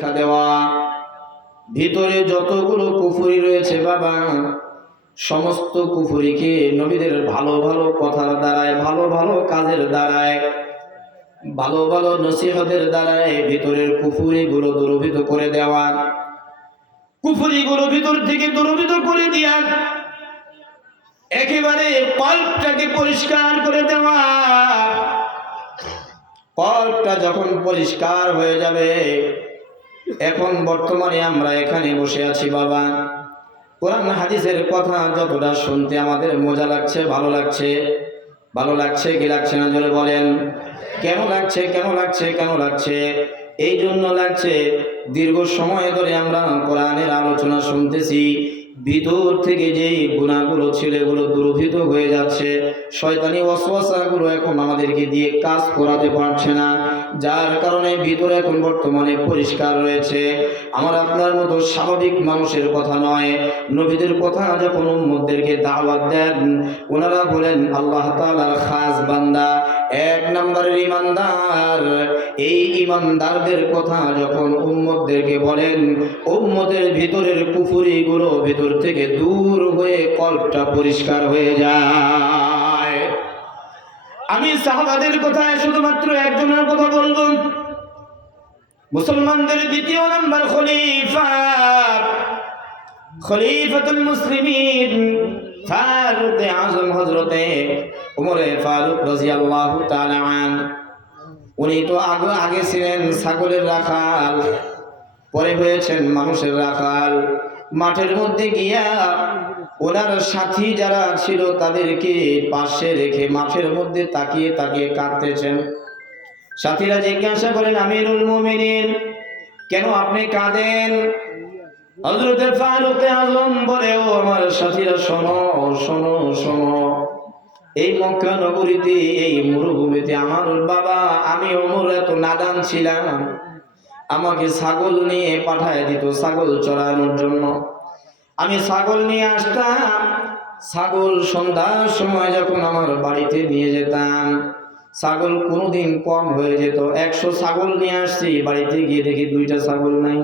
শিক্ষা দেওয়া। ভিতরে যতগুলো কুফরি রয়েছে বাবা, সমস্ত কুফরিকে নবীদের ভালো ভালো কথার দ্বারায়, ভালো ভালো কাজের দ্বারায়, ভালো ভালো নসিহতের দ্বারায় ভিতরের কুফরিগুলো দূরীভূত করে দেওয়া, কুফরিগুলো ভিতর থেকে দূরীভূত করে দিয়া একেবারে কল্পটাকে পরিষ্কার করে দেওয়া। কল্পটা যখন পরিষ্কার হয়ে যাবে, এখন বর্তমানে আমরা এখানে বসে আছি বাবা, কোরআন হাদিসের কথা যতটা শুনতে আমাদের মজা লাগছে, ভালো লাগছে, ভালো লাগছে কি লাগছে না জোরে বলেন? কেন লাগছে, কেন লাগছে, কেন লাগছে? এই জন্য লাগছে, দীর্ঘ সময় ধরে আমরা কোরআনের আলোচনা শুনতেছি, ভিতর থেকে যে গুনাহগুলো ছিল এগুলো দূরীভূত হয়ে যাচ্ছে। শয়তানি ওয়াসওয়াসাগুলো এখন আমাদেরকে দিয়ে কাজ করাতে পারছে না, যার কারণে ভিতরে এখন বর্তমানে পরিষ্কার রয়েছে। আমার আপনার মতো স্বাভাবিক মানুষের কথা নয়, নবীদের কথা যখন উম্মতদেরকে দাওয়াত দেন, ওনারা বলেন আল্লাহ তাআলার খাস বান্দা, এক নম্বরের ঈমানদার। এই ঈমানদারদের কথা যখন উম্মতদেরকে বলেন, উম্মতের ভিতরের কুফরিগুলো ভিতর থেকে দূর হয়ে কল্পটা পরিষ্কার হয়ে যায়। আমি সাহাবাদের কথায় শুধুমাত্র একজনের কথা বলবো, মুসলমানদের দ্বিতীয় নম্বর খলিফাতুল মুসলিমিন ফারুক আযম হযরতে ওমর ফারুক রাদিয়াল্লাহু তাআলা আনহু। উনি তো আগে ছিলেন ছাগলের রাখাল, পরে হয়েছেন মানুষের রাখাল। মাঠের মধ্যে গিয়া ওনার সাথী যারা ছিল তাদেরকে পাশে রেখে মাঠের মধ্যে তাকিয়ে তাকিয়ে কাঁদতেছেন। সাথীরা জিজ্ঞাসা করেন, আমিরুল মুমিনিন, কেন আপনি কাঁদেন? হযরত ফারুক আযম বলে, ও আমার সাথীরা, শোনো শোনো শোনো, এই মক্কা নগরীতে, এই মরুভূমিতে আমার বাবা, আমি ওমর এত নাদান ছিলাম, আমাকে ছাগল নিয়ে পাঠায় দিত ছাগল চড়ানোর জন্য। আমি ছাগল নিয়ে আসতাম, ছাগল সন্ধ্যার সময় যখন আমার বাড়িতে নিয়ে যেতাম, ছাগল কোনোদিন কম হয়ে যেত। 100 ছাগল নিয়ে আসছি, বাড়িতে গিয়ে দেখি 2টা ছাগল নাই।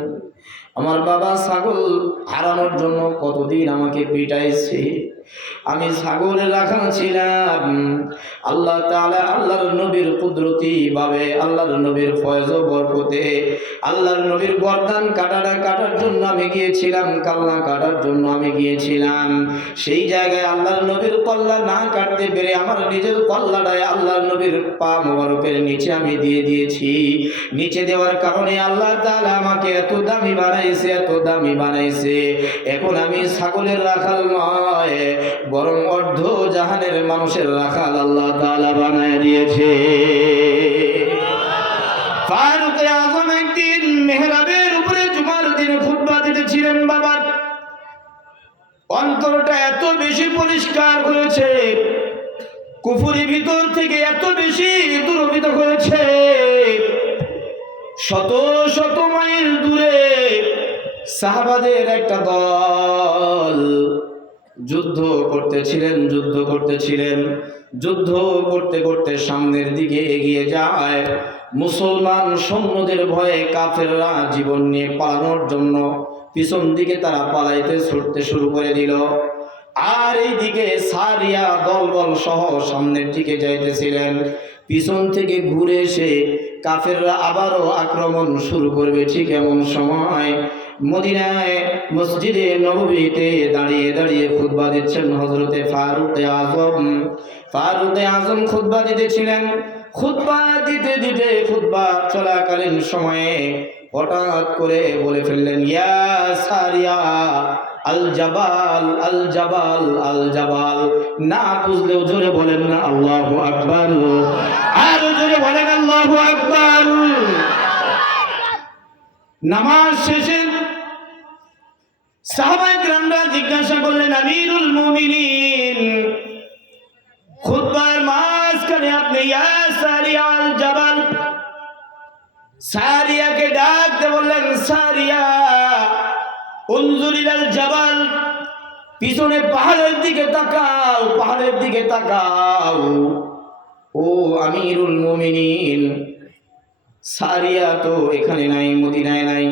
আমার বাবা ছাগল হারানোর জন্য কতদিন আমাকে পিটাইছে। আমি ছাগলের রাখাল ছিলাম। আল্লাহ তাআলা আল্লাহর নবীর কুদরতি ভাবে, আল্লাহর নবীর ফয়জ ও বরকতে, আল্লাহর নবীর গর্দান কাটার জন্য আমি গিয়েছিলাম, কাল্লা কাটার জন্য আমি গিয়েছিলাম। সেই জায়গায় আল্লাহর নবীর কল্লা না কাটতে পেরে আমার নিজের কল্লাটায় আল্লাহর নবীর পা মোবারকের নিচে আমি দিয়ে দিয়েছি। নিচে দেওয়ার কারণে আল্লাহ তাআলা আমাকে এত দামি বানাইছে, এত দামি বানাইছে। এখন আমি ছাগলের রাখাল নয়, বরং অর্ধ জাহানের মানুষের রাখাল আল্লাহ তাআলা বানায় দিয়েছে। ফারুক আযম একদিন মেহরাবের উপরে জুমার দিনে খুতবা দিতেছিলেন বাবা। অন্তরটা এত বেশি পরিষ্কার হয়েছে, কুফরি ভিতর থেকে এত বেশি দূরীভূত হয়েছে, শত শত মাইল দূরে সাহাবাদের একটা দল যুদ্ধ করতেছিলেন, যুদ্ধ করতে করতে সামনের দিকে এগিয়ে যায়। মুসলমান সৈন্যদের ভয়ে কাফেররা জীবন নিয়ে পালানোর জন্য পিছন দিকে তারা পালাইতে ছুটতে শুরু করে দিল। আর এইদিকে সারিয়া দলবল সহ সামনের দিকে যাইতেছিলেন। পিছন থেকে ঘুরে এসে কাফেররা আবারও আক্রমণ শুরু করবে। ঠিক এমন সময় মদিনায় মসজিদে নববীতে দাঁড়িয়ে দাঁড়িয়ে খুতবা দিচ্ছেন হযরতে ফারুক আযম খুতবা দিতেছিলেন। খুতবা দিতে দিতে খুতবা চলাকালীন সময়ে হঠাৎ করে বলে ফেললেন, ইয়া সারিয়া আল জাবাল আল জাবাল আল জাবাল। না বুঝলেও জোরে বলেন না আল্লাহু আকবার, আর জোরে বলেন আল্লাহু আকবার। নামাজ শেষে সাহাবায়ে কেরামরা জিজ্ঞাসা করলেন, আমিরুল মুমিনিন, খুতবার মাঝখানে আপনি ইয়া সারিয়া আল জাবাল, সারিয়াকে ডাকতে বললেন, সারিয়া উনজুর ইলাল জাবাল, পিছনে পাহাড়ের দিকে তাকাও, পাহাড়ের দিকে তাকাও। ও আমিরুল মুমিনিন, সারিয়া তো এখানে নাই, মদিনায় নাই,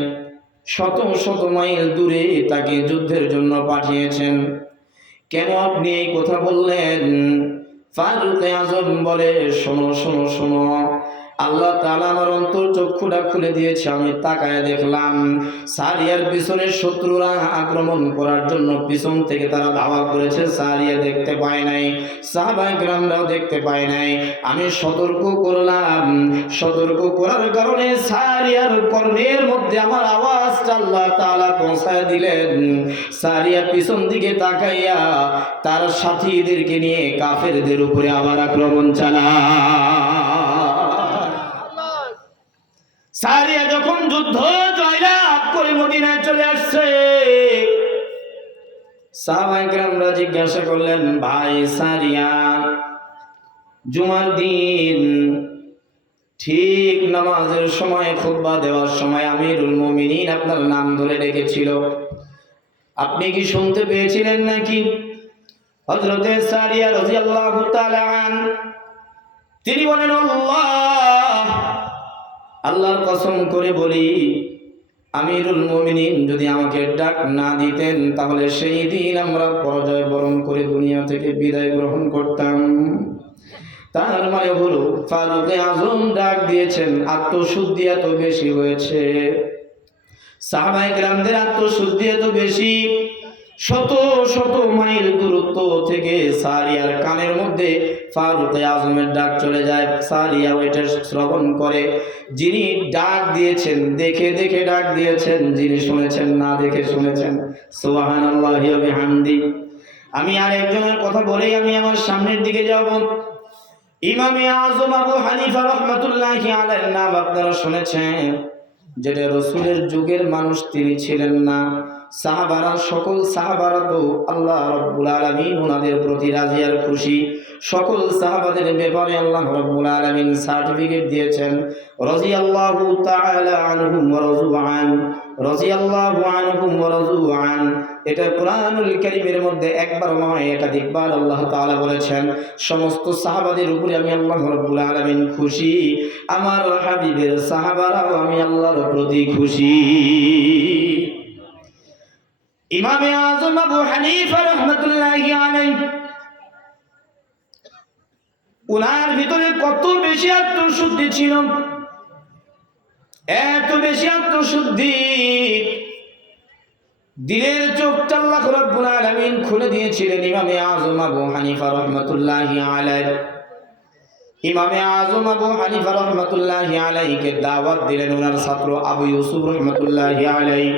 শত শত মাইল দূরে তাকে যুদ্ধের জন্য পাঠিয়েছেন। কেন আপনি এই কথা বললেন? ফারুক আজম বলে, শোনো শোনো শোনো, আল্লাহ তাআলা আমার অন্তর চক্ষুটা খুলে দিয়েছে। আমি তাকায় দেখলাম সারিয়ার পিছনে শত্রুরা আক্রমণ করার জন্য পিছন থেকে তারা ধাওয়া করেছে। সারিয়া দেখতে পায় নাই, সাহাবায়ে কেরামরাও দেখতে পায় নাই। আমি সতর্ক করলাম, সতর্ক করার কারণে সারিয়ার কর্ণের মধ্যে আমার আওয়াজটা আল্লাহ তাআলা পৌঁছায় দিলেন। সারিয়া পিছন দিকে তাকাইয়া তার সাথীদেরকে নিয়ে কাফেরদের উপরে আবার আক্রমণ চালায়। সারিয়া যখন যুদ্ধ জয়লাভ করে মদিনায় চলে আসছে, সাহাবায়ে কেরামরা জিজ্ঞাসা করলেন, ভাই সারিয়া, জুমার দিন ঠিক নামাজের সময়, খুতবা দেওয়ার সময় আমিরুল মুমিনিন আপনার নাম ধরে ডেকেছিল, আপনি কি শুনতে পেয়েছিলেন নাকি? হযরতে সারিয়া রাদিয়াল্লাহু তাআলা আনহু তিনি বলেন, আল্লাহর কসম করে বলি, আমিরুল মুমিনিন যদি আমাকে ডাক না দিতেন তাহলে সেই দিন আমরা পরাজয় বরণ করে দুনিয়া থেকে বিদায় গ্রহণ করতাম। তার মানে হলো ফারুক আজম ডাক দিয়েছেন, আত্মশুদ্ধি এত বেশি হয়েছে, সাহাবায়ে কেরামদের আত্মশুদ্ধি এত বেশি, শত শত মাইল দূরত্ব থেকে সারিয়ার কানের মধ্যে ফারুক আজমের ডাক চলে যায়। সারিয়া ওইটা শ্রবণ করে। যিনি ডাক দিয়েছেন দেখে দেখে ডাক দিয়েছেন, যিনি শুনেছেন না দেখে শুনেছেন। সুবহানাল্লাহি ওয়া বিহামদি। আমি আর একজনের কথা বলেই আমি আমার সামনের দিকে যাব। ইমামে আজম আবু হানিফা রাহমাতুল্লাহি আলাইহির নাম আপনারা শুনেছেন, যেটা রাসূলের যুগের মানুষ তিনি ছিলেন না। সাহাবারা, সকল সাহাবারা তো আল্লাহ রাব্বুল আলামিন ওনাদের প্রতি রাজি আর খুশি। সকল সাহাবাদের ব্যাপারে আল্লাহ রাব্বুল আলামিন সার্টিফিকেট দিয়েছেন, রাদিয়াল্লাহু তাআলা আনহুম ওয়া রাযু আন, রাদিয়াল্লাহু আনহুম ওয়া রাযু আন। এটা কোরআনুল কারীমের মধ্যে একবার নয় একাধিকবার আল্লাহ তাআলা বলেছেন, সমস্ত সাহাবাদের উপরে আমি আল্লাহ রাব্বুল আলামিন খুশি, আমার হাবিবের সাহাবারাও আমি আল্লাহর প্রতি খুশি। ইমামে আজম আবু হানিফা রাহমাতুল্লাহি আলাইহি, উনার ভিতরে কত বেশি আত্মশুদ্ধি ছিল, এত বেশি আত্মশুদ্ধি, দিলের চোখটা আল্লাহ রাব্বুল আলামিন খুলে দিয়েছিলেন ইমামে আজম আবু হানিফা রাহমাতুল্লাহি আলাইহি। ইমামে আজম আবু হানিফা রাহমাতুল্লাহি আলাইহিকে দাওয়াত দিলেন ওনার ছাত্র আবু ইউসুফ রাহমাতুল্লাহি আলাইহি।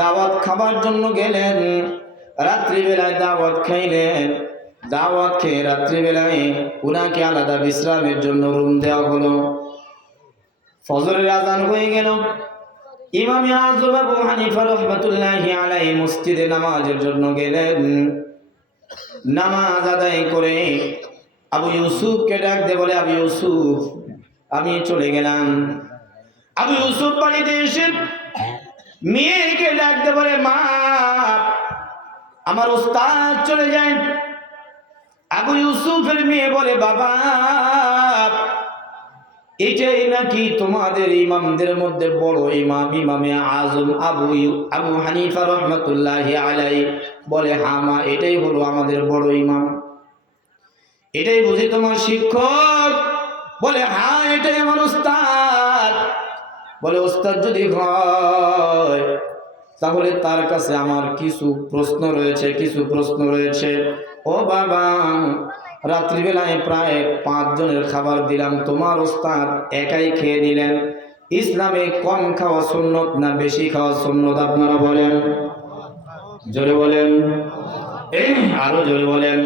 দাওয়াত খাবার জন্য গেলেন, রাত্রিবেলায় দাওয়াত খাইলেন। দাওয়াত খেয়ে রাত্রিবেলায় উনাকে আলাদা বিশ্রামের জন্য রুম দেওয়া হলো। ফজরের আযান হয়ে গেল। ইমাম আযম আবু হানিফা রাহমাতুল্লাহি আলাইহি মসজিদে নামাজের জন্য গেলেন। নামাজ আদায় করে আবু ইউসুফকে ডাক দিয়ে বলে, আবু ইউসুফ, আমি চলে গেলাম। আবু ইউসুফ বাড়িতে এসে মেয়েকে ডাক দিয়ে বলে, মা, আমার ওস্তাদ চলে যায়। আবু ইউসুফের মেয়ে বলে, বাবা, এটাই নাকি তোমাদের ইমামদের মধ্যে বড় ইমাম, ইমামে আজম আবু হানিফা রাহমাতুল্লাহি আলাইহি? বলে, হ্যাঁ মা, এটাই হলো আমাদের বড় ইমাম। এটাই বুঝি তোমার শিক্ষক? বলে, হ্যাঁ, এটাই আমার ওস্তাদ। বলে, ওস্তাদ যদি হয় তাহলে তার কাছে আমার কিছু প্রশ্ন রয়েছে। ও বাবা, রাত্রিবেলায় প্রায় 5 জনের খাবার দিলাম, তোমার ওস্তাদ একাই খেয়ে নিলেন। ইসলামে কম খাওয়া সুন্নত না বেশি খাওয়া সুন্নত? আপনারা বলেন, জোরে বলেন, আরো জোরে বলেন।